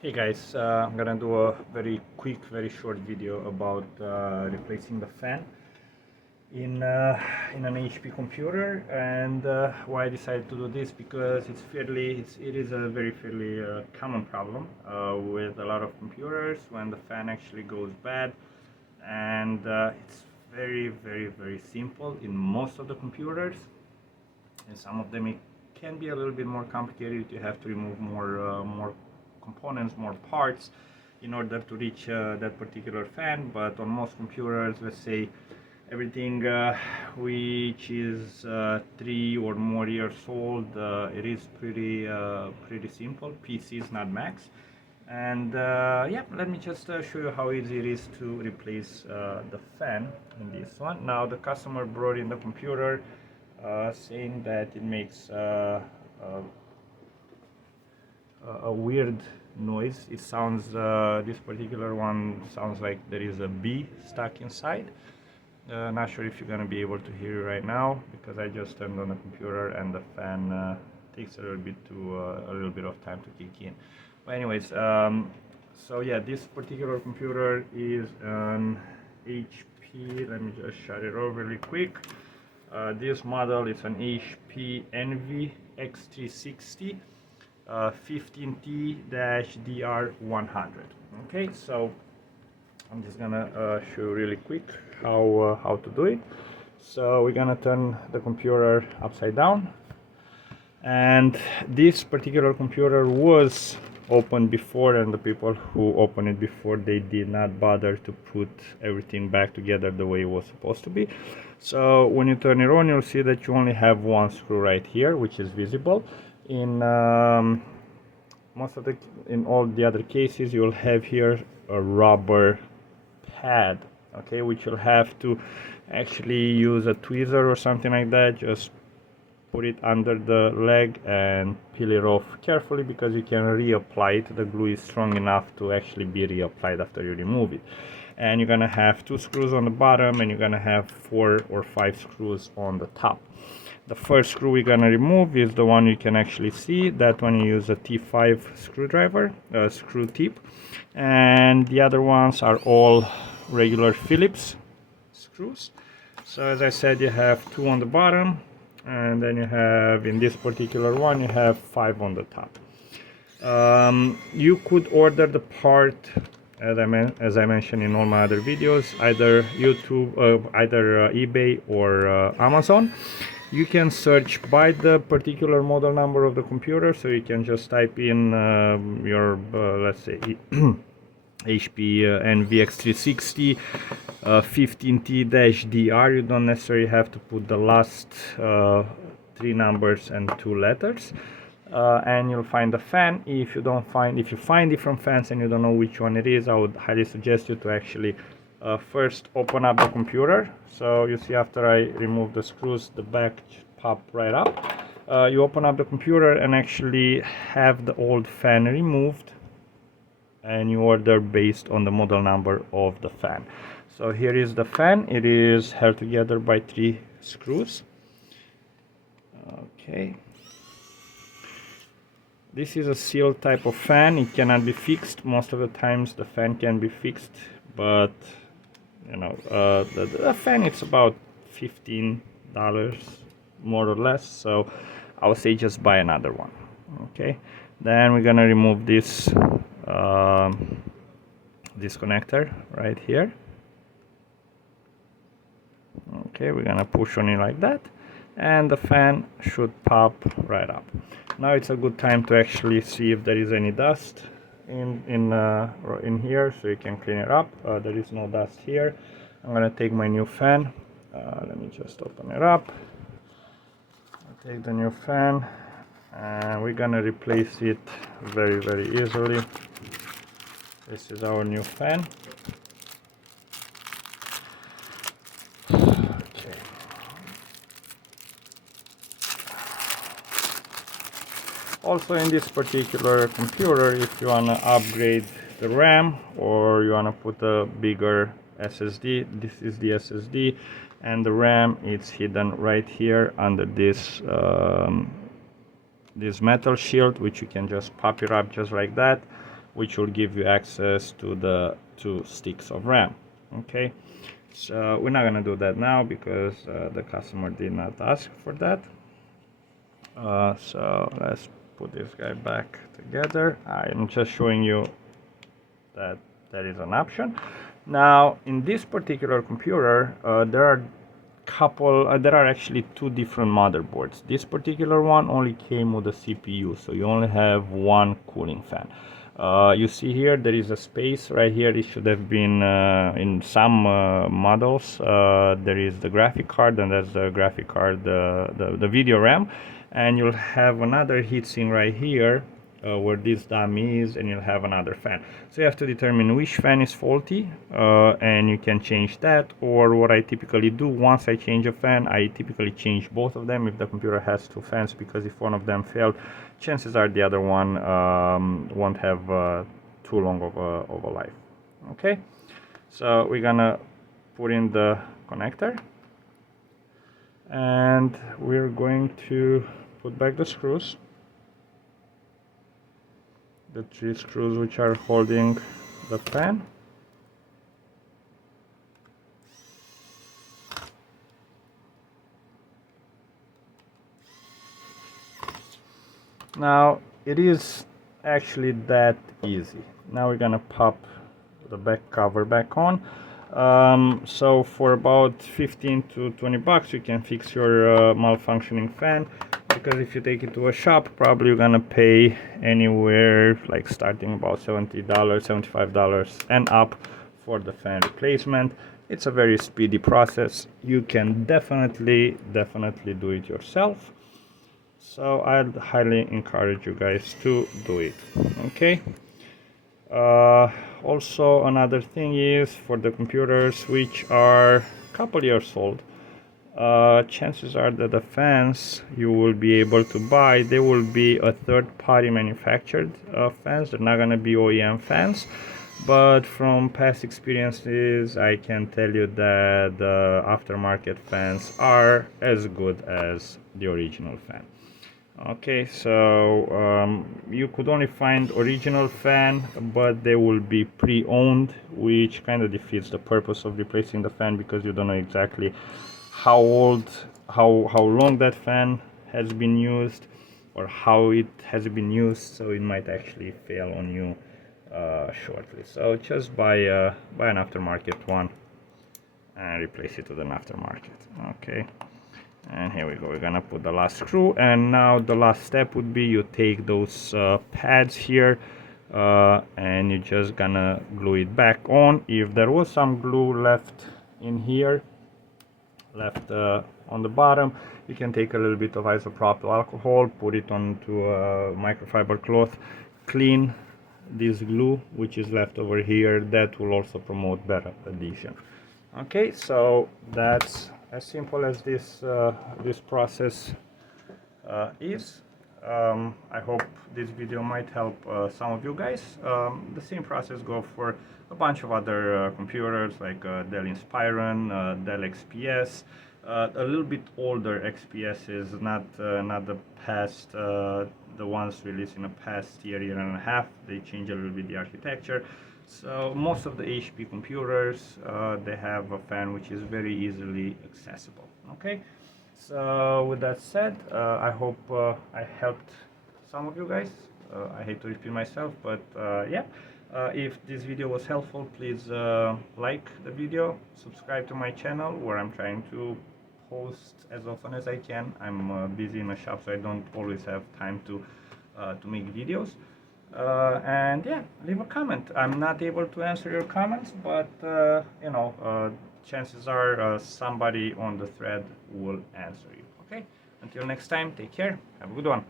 Hey guys, I'm gonna do a very quick, very short video about replacing the fan in an HP computer, and why I decided to do this because it is a very fairly common problem with a lot of computers when the fan actually goes bad, and it's very simple in most of the computers. In some of them it can be a little bit more complicated. You have to remove more components, more parts in order to reach that particular fan. But on most computers, let's say everything which is 3 or more years old, it is pretty simple. PCs, not Macs. And yeah, let me just show you how easy it is to replace the fan in this one. Now the customer brought in the computer saying that it makes a weird noise. It sounds, this particular one sounds like there is a bee stuck inside. Not sure if you're gonna be able to hear it right now because I just turned on the computer and the fan takes a little bit of time to kick in. But anyways, so yeah, this particular computer is an HP. Let me just shut it off really quick. This model is an HP Envy X360 15t-dr100. Okay, so I'm just gonna show you really quick how to do it. So we're gonna turn the computer upside down, and this particular computer was opened before, and the people who opened it before, they did not bother to put everything back together the way it was supposed to be. So when you turn it on, you'll see that you only have one screw right here, which is visible. In in all the other cases, you'll have here a rubber pad, okay, which you'll have to actually use a tweezer or something like that. Just put it under the leg and peel it off carefully because you can reapply it. The glue is strong enough to actually be reapplied after you remove it. And you're gonna have 2 screws on the bottom, and you're gonna have 4 or 5 screws on the top. The first screw we're gonna remove is the one you can actually see. That one you use a T5 screwdriver, screw tip, and the other ones are all regular Phillips screws. So as I said, you have 2 on the bottom, and then you have, in this particular one, you have 5 on the top. You could order the part, as I mentioned in all my other videos, either eBay or Amazon. You can search by the particular model number of the computer, so you can just type in your let's say HP NVX360 15t-dr. You don't necessarily have to put the last 3 numbers and 2 letters, and you'll find the fan. If you find different fans and you don't know which one it is, I would highly suggest you to actually first open up the computer. So you see, after I remove the screws, the back pop right up. You open up the computer and actually have the old fan removed, and you order based on the model number of the fan. So here is the fan. It is held together by 3 screws. Okay, this is a sealed type of fan. It cannot be fixed. Most of the times the fan can be fixed, but you know, the fan, it's about $15 more or less, so I would say just buy another one. Okay, then we're gonna remove this this connector right here. Okay, we're gonna push on it like that, and the fan should pop right up. Now it's a good time to actually see if there is any dust in here, so you can clean it up. There is no dust here. I'm gonna take my new fan. Let me just open it up. I'll take the new fan, and we're gonna replace it very easily. This is our new fan. Okay. Also, in this particular computer, if you wanna upgrade the RAM or you wanna put a bigger SSD, this is the SSD, and the RAM, it's hidden right here under this this metal shield, which you can just pop it up just like that. which will give you access to the 2 sticks of RAM. Okay, so we're not gonna do that now because the customer did not ask for that. So let's put this guy back together. I'm just showing you that that is an option. Now in this particular computer there are actually 2 different motherboards. This particular one only came with a CPU, so you only have 1 cooling fan. You see here there is a space right here. It should have been in some models. There is the graphic card, and that's the graphic card, the video RAM, and you'll have another heatsink right here where this dummy is, and you'll have another fan. So you have to determine which fan is faulty, and you can change that. Or what I typically do, once I change a fan, I typically change both of them if the computer has 2 fans, because if one of them failed, chances are the other one won't have too long of a life. Okay, so we're gonna put in the connector, and we're going to put back the screws, the 3 screws which are holding the fan. Now it is actually that easy. Now we're gonna pop the back cover back on. So for about 15 to 20 bucks you can fix your malfunctioning fan, because if you take it to a shop, probably you're gonna pay anywhere like starting about $70, $75 and up for the fan replacement. It's a very speedy process. You can definitely do it yourself. So I'd highly encourage you guys to do it. Okay. Also another thing is, for the computers which are a couple years old, chances are that the fans you will be able to buy, they will be a third-party manufactured fans. They're not going to be OEM fans, but from past experiences I can tell you that the aftermarket fans are as good as the original fan. Okay, so you could only find original fan, but they will be pre-owned, which kind of defeats the purpose of replacing the fan, because you don't know exactly how long that fan has been used or how it has been used, so it might actually fail on you shortly. So just buy an aftermarket one and replace it with an aftermarket. Okay. And here we go, we're gonna put the last screw, and now the last step would be you take those pads here and you're just gonna glue it back on. If there was some glue left in here, left on the bottom, you can take a little bit of isopropyl alcohol, put it onto a microfiber cloth, clean this glue which is left over here. That will also promote better adhesion. Okay, so that's as simple as this process is. I hope this video might help some of you guys. The same process goes for a bunch of other computers like Dell Inspiron, Dell XPS, a little bit older XPSs, not the past, the ones released in the past year and a half. They change a little bit the architecture. So most of the HP computers, they have a fan which is very easily accessible. Okay, so with that said, I hope I helped some of you guys. I hate to repeat myself, but yeah, if this video was helpful, please like the video, subscribe to my channel, where I'm trying to post as often as I can. I'm busy in a shop, so I don't always have time to make videos. And yeah, leave a comment. I'm not able to answer your comments, but you know, chances are somebody on the thread will answer you. Okay, until next time, take care, have a good one.